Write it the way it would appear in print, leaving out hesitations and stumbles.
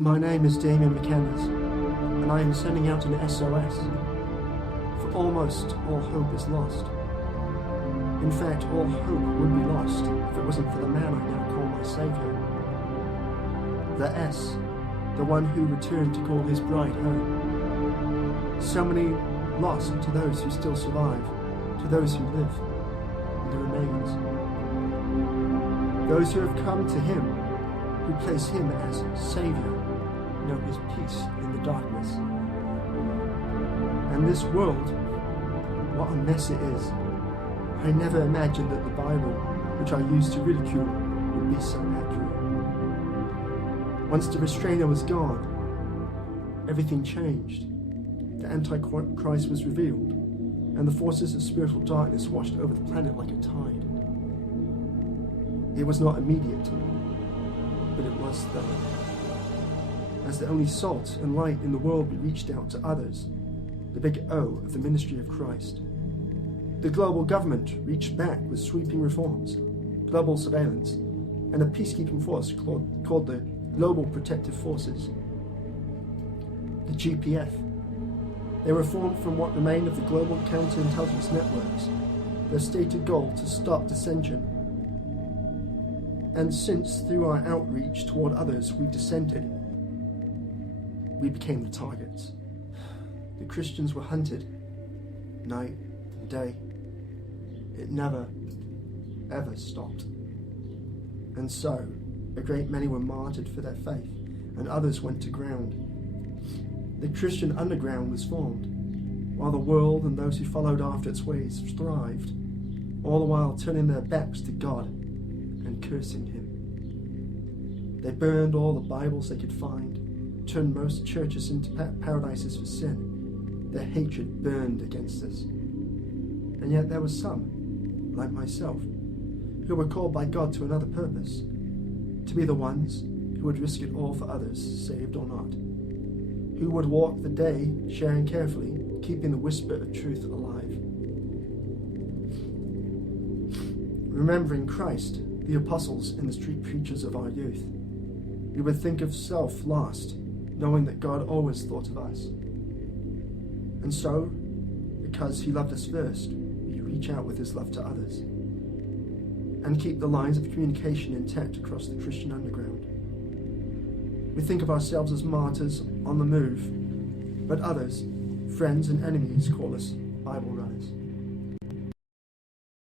My name is Damien McKennas, and I am sending out an SOS, for almost all hope is lost. In fact, all hope would be lost if it wasn't for the man I now call my Saviour. The S, the one who returned to call his bride home. So many lost to those who still survive, to those who live, and the remains. Those who have come to him, who place him as Saviour, know his peace in the darkness. And this world, what a mess it is. I never imagined that the Bible, which I used to ridicule, would be so accurate. Once the restrainer was gone, everything changed. The Antichrist was revealed, and the forces of spiritual darkness washed over the planet like a tide. It was not immediate, but it was thorough. As the only salt and light in the world, we reached out to others, the big O of the ministry of Christ. The global government reached back with sweeping reforms, global surveillance, and a peacekeeping force called the Global Protective Forces, the GPF. They were formed from what remained of the global counterintelligence networks, their stated goal to stop dissension. And since, through our outreach toward others, we dissented, we became the targets. The Christians were hunted, night and day. It never, ever stopped. And so, a great many were martyred for their faith, and others went to ground. The Christian underground was formed, while the world and those who followed after its ways thrived, all the while turning their backs to God and cursing him. They burned all the Bibles they could find, turned most churches into paradises for sin. Their hatred burned against us. And yet there were some, like myself, who were called by God to another purpose, to be the ones who would risk it all for others, saved or not, who would walk the day sharing carefully, keeping the whisper of truth alive. Remembering Christ, the apostles and the street preachers of our youth, we would think of self lost, knowing that God always thought of us. And so, because he loved us first, we reach out with his love to others and keep the lines of communication intact across the Christian underground. We think of ourselves as martyrs on the move, but others, friends and enemies, call us Bible Runners.